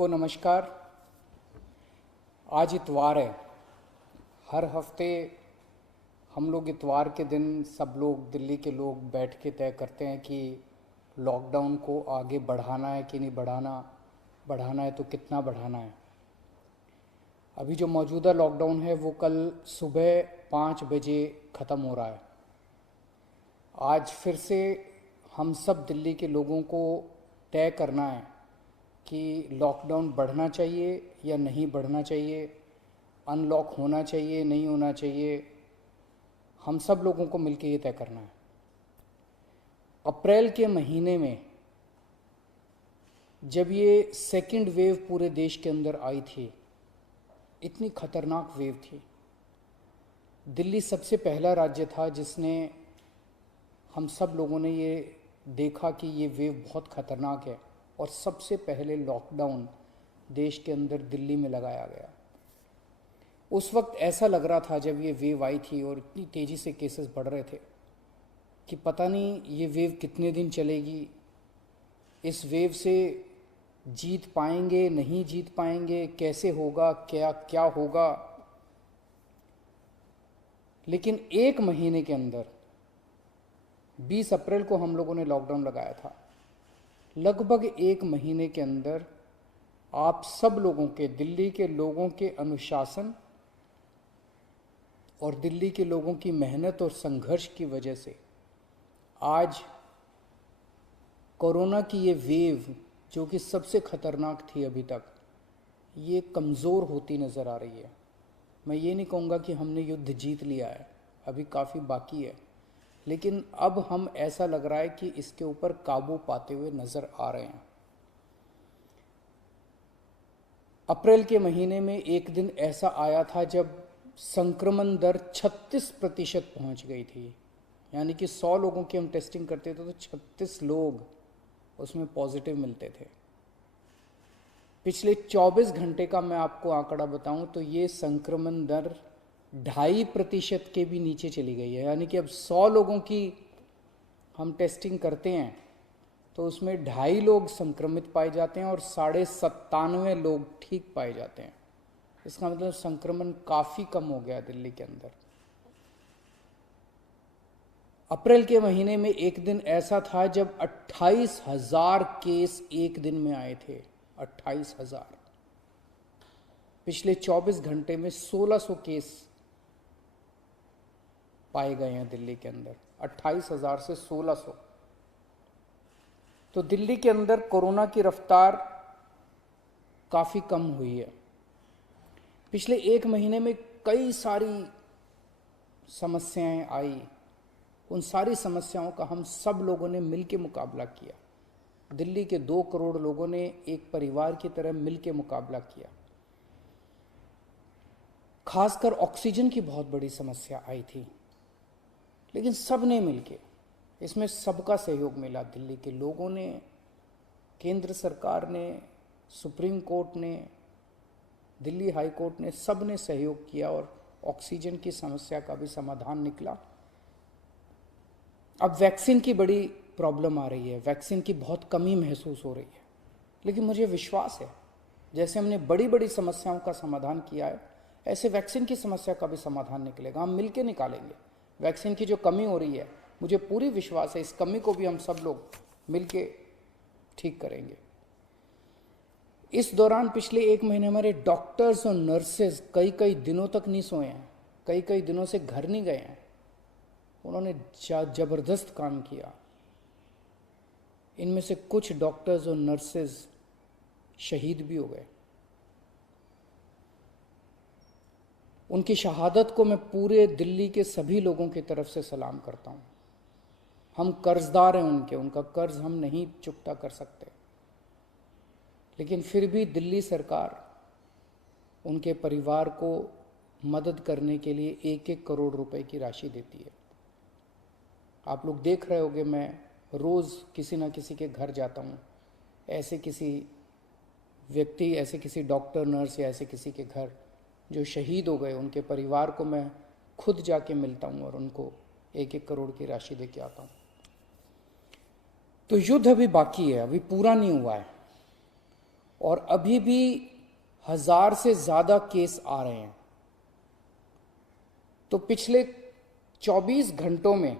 सबको नमस्कार। आज इतवार है। हर हफ्ते हम लोग इतवार के दिन सब लोग, दिल्ली के लोग बैठ के तय करते हैं कि लॉकडाउन को आगे बढ़ाना है कि नहीं बढ़ाना, बढ़ाना है तो कितना बढ़ाना है। अभी जो मौजूदा लॉकडाउन है वो कल सुबह 5 बजे ख़त्म हो रहा है। आज फिर से हम सब दिल्ली के लोगों को तय करना है कि लॉकडाउन बढ़ना चाहिए या नहीं बढ़ना चाहिए, अनलॉक होना चाहिए नहीं होना चाहिए। हम सब लोगों को मिलकर ये तय करना है। अप्रैल के महीने में जब ये सेकंड वेव पूरे देश के अंदर आई थी, इतनी खतरनाक वेव थी। दिल्ली सबसे पहला राज्य था जिसने, हम सब लोगों ने ये देखा कि ये वेव बहुत ख़तरनाक है और सबसे पहले लॉकडाउन देश के अंदर दिल्ली में लगाया गया। उस वक्त ऐसा लग रहा था जब ये वेव आई थी और इतनी तेज़ी से केसेस बढ़ रहे थे कि पता नहीं ये वेव कितने दिन चलेगी, इस वेव से जीत पाएंगे नहीं जीत पाएंगे, कैसे होगा, क्या क्या होगा। लेकिन एक महीने के अंदर 20 अप्रैल को हम लोगों ने लॉकडाउन लगाया था। लगभग एक महीने के अंदर आप सब लोगों के, दिल्ली के लोगों के अनुशासन और दिल्ली के लोगों की मेहनत और संघर्ष की वजह से आज कोरोना की ये वेव, जो कि सबसे खतरनाक थी अभी तक, ये कमज़ोर होती नज़र आ रही है। मैं ये नहीं कहूँगा कि हमने युद्ध जीत लिया है, अभी काफ़ी बाकी है, लेकिन अब हम, ऐसा लग रहा है कि इसके ऊपर काबू पाते हुए नज़र आ रहे हैं। अप्रैल के महीने में एक दिन ऐसा आया था जब संक्रमण दर 36% पहुंच गई थी। यानी कि 100 लोगों की हम टेस्टिंग करते थे तो 36 लोग उसमें पॉजिटिव मिलते थे। पिछले 24 घंटे का मैं आपको आंकड़ा बताऊं तो ये संक्रमण दर 2.5% के भी नीचे चली गई है। यानी कि अब 100 लोगों की हम टेस्टिंग करते हैं तो उसमें 2.5 लोग संक्रमित पाए जाते हैं और 97.5 लोग ठीक पाए जाते हैं। इसका मतलब संक्रमण काफ़ी कम हो गया दिल्ली के अंदर। अप्रैल के महीने में एक दिन ऐसा था जब 28,000 केस एक दिन में आए थे। 28,000। पिछले 24 घंटे में 1,600 केस पाए गए हैं दिल्ली के अंदर। 28,000 से 1,600। तो दिल्ली के अंदर कोरोना की रफ्तार काफ़ी कम हुई है। पिछले एक महीने में कई सारी समस्याएं आई। उन सारी समस्याओं का हम सब लोगों ने मिलकर मुकाबला किया। दिल्ली के 2 करोड़ लोगों ने एक परिवार की तरह मिलकर मुकाबला किया। खासकर ऑक्सीजन की बहुत बड़ी समस्या आई थी, लेकिन सब ने मिलके, इसमें सबका सहयोग मिला। दिल्ली के लोगों ने, केंद्र सरकार ने, सुप्रीम कोर्ट ने, दिल्ली हाई कोर्ट ने, सब ने सहयोग किया और ऑक्सीजन की समस्या का भी समाधान निकला। अब वैक्सीन की बड़ी प्रॉब्लम आ रही है, वैक्सीन की बहुत कमी महसूस हो रही है, लेकिन मुझे विश्वास है जैसे हमने बड़ी बड़ी समस्याओं का समाधान किया है, ऐसे वैक्सीन की समस्या का भी समाधान निकलेगा। हम मिलकर निकालेंगे। वैक्सीन की जो कमी हो रही है, मुझे पूरी विश्वास है इस कमी को भी हम सब लोग मिलके ठीक करेंगे। इस दौरान पिछले एक महीने हमारे डॉक्टर्स और नर्सेज कई कई दिनों तक नहीं सोए हैं, कई कई दिनों से घर नहीं गए हैं। उन्होंने जबरदस्त काम किया। इनमें से कुछ डॉक्टर्स और नर्सेज शहीद भी हो गए। उनकी शहादत को मैं पूरे दिल्ली के सभी लोगों की तरफ से सलाम करता हूँ। हम कर्जदार हैं उनके, उनका कर्ज हम नहीं चुकता कर सकते, लेकिन फिर भी दिल्ली सरकार उनके परिवार को मदद करने के लिए 1-1 करोड़ रुपए की राशि देती है। आप लोग देख रहे होंगे, मैं रोज़ किसी ना किसी के घर जाता हूँ, ऐसे किसी व्यक्ति, ऐसे किसी डॉक्टर, नर्स या ऐसे किसी के घर जो शहीद हो गए, उनके परिवार को मैं खुद जाके मिलता हूँ और उनको 1-1 करोड़ की राशि दे के आता हूँ। तो युद्ध अभी बाकी है, अभी पूरा नहीं हुआ है। और अभी भी 1000 से ज़्यादा केस आ रहे हैं। तो पिछले 24 घंटों में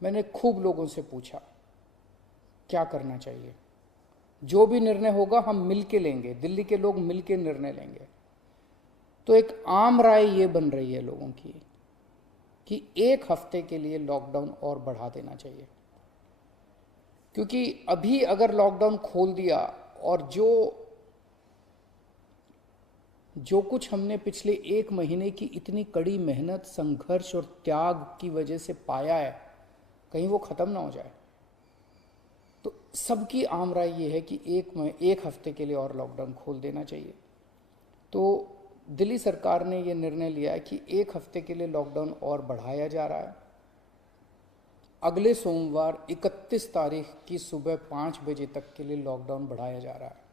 मैंने खूब लोगों से पूछा क्या करना चाहिए। जो भी निर्णय होगा हम मिल के लेंगे, दिल्ली के लोग मिल के निर्णय लेंगे। तो एक आम राय ये बन रही है लोगों की कि 1 हफ्ते के लिए लॉकडाउन और बढ़ा देना चाहिए, क्योंकि अभी अगर लॉकडाउन खोल दिया और जो कुछ हमने पिछले 1 महीने की इतनी कड़ी मेहनत, संघर्ष और त्याग की वजह से पाया है, कहीं वो खत्म ना हो जाए। तो सबकी आम राय ये है कि 1 हफ्ते के लिए और लॉकडाउन खोल देना चाहिए। तो दिल्ली सरकार ने ये निर्णय लिया है कि 1 हफ्ते के लिए लॉकडाउन और बढ़ाया जा रहा है। अगले सोमवार 31 तारीख की सुबह 5 बजे तक के लिए लॉकडाउन बढ़ाया जा रहा है।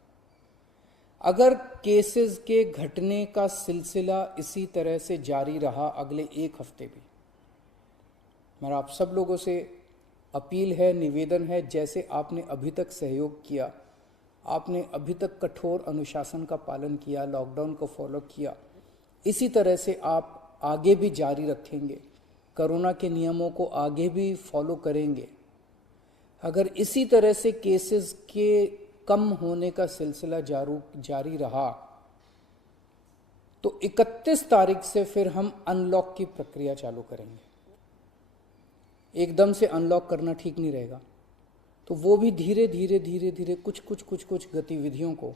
अगर केसेस के घटने का सिलसिला इसी तरह से जारी रहा अगले 1 हफ्ते भी, मेरा आप सब लोगों से अपील है, निवेदन है, जैसे आपने अभी तक सहयोग किया, आपने अभी तक कठोर अनुशासन का पालन किया, लॉकडाउन को फॉलो किया, इसी तरह से आप आगे भी जारी रखेंगे, कोरोना के नियमों को आगे भी फॉलो करेंगे। अगर इसी तरह से केसेस के कम होने का सिलसिला जारी रहा तो 31 तारीख से फिर हम अनलॉक की प्रक्रिया चालू करेंगे। एकदम से अनलॉक करना ठीक नहीं रहेगा, तो वो भी धीरे धीरे कुछ गतिविधियों को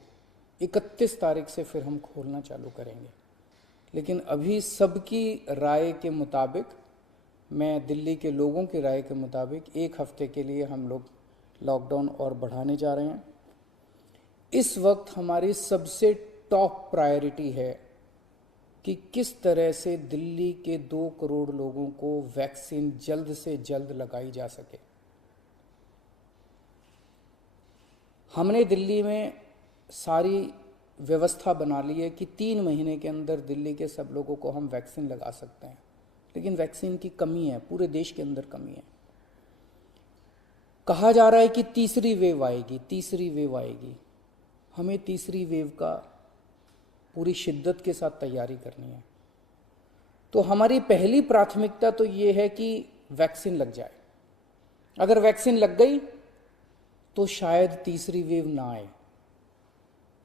31 तारीख से फिर हम खोलना चालू करेंगे। लेकिन अभी सबकी राय के मुताबिक, मैं दिल्ली के लोगों की राय के मुताबिक 1 हफ्ते के लिए हम लोग लॉकडाउन और बढ़ाने जा रहे हैं। इस वक्त हमारी सबसे टॉप प्रायोरिटी है कि किस तरह से दिल्ली के 2 करोड़ लोगों को वैक्सीन जल्द से जल्द लगाई जा सके। हमने दिल्ली में सारी व्यवस्था बना ली है कि 3 महीने के अंदर दिल्ली के सब लोगों को हम वैक्सीन लगा सकते हैं, लेकिन वैक्सीन की कमी है, पूरे देश के अंदर कमी है। कहा जा रहा है कि तीसरी वेव आएगी। हमें तीसरी वेव का पूरी शिद्दत के साथ तैयारी करनी है। तो हमारी पहली प्राथमिकता तो ये है कि वैक्सीन लग जाए। अगर वैक्सीन लग गई तो शायद तीसरी वेव ना आए।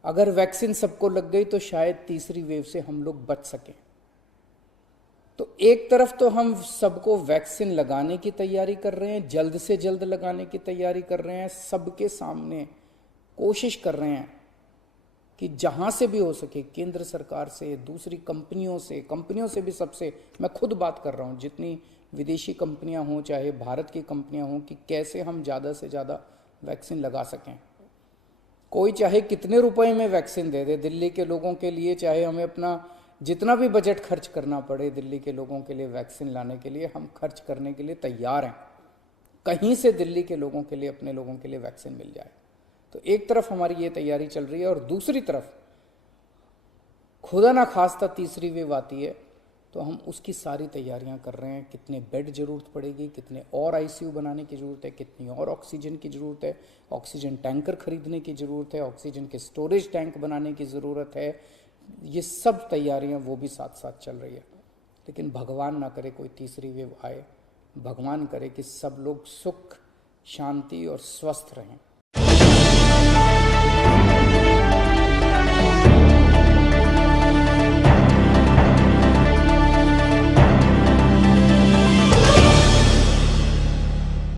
अगर वैक्सीन सबको लग गई तो शायद तीसरी वेव से हम लोग बच सकें। तो एक तरफ तो हम सबको वैक्सीन लगाने की तैयारी कर रहे हैं, जल्द से जल्द लगाने की तैयारी कर रहे हैं, सबके सामने कोशिश कर रहे हैं कि जहाँ से भी हो सके, केंद्र सरकार से, दूसरी कंपनियों से भी, सबसे मैं खुद बात कर रहा हूँ, जितनी विदेशी कंपनियाँ हों चाहे भारत की कंपनियाँ हों, कि कैसे हम ज़्यादा से ज़्यादा वैक्सीन लगा सकें। कोई चाहे कितने रुपए में वैक्सीन दे दे दिल्ली के लोगों के लिए, चाहे हमें अपना जितना भी बजट खर्च करना पड़े दिल्ली के लोगों के लिए वैक्सीन लाने के लिए, हम खर्च करने के लिए तैयार हैं। कहीं से दिल्ली के लोगों के लिए, अपने लोगों के लिए वैक्सीन मिल जाए। तो एक तरफ हमारी ये तैयारी चल रही है और दूसरी तरफ खुदा ना खास्ता तीसरी वेव आती है तो हम उसकी सारी तैयारियां कर रहे हैं। कितने बेड जरूरत पड़ेगी, कितने और आईसीयू बनाने की ज़रूरत है, कितनी और ऑक्सीजन की ज़रूरत है, ऑक्सीजन टैंकर खरीदने की ज़रूरत है, ऑक्सीजन के स्टोरेज टैंक बनाने की ज़रूरत है। ये सब तैयारियां वो भी साथ साथ चल रही है। लेकिन भगवान ना करे कोई तीसरी वेव आए, भगवान करे कि सब लोग सुख, शांति और स्वस्थ रहें।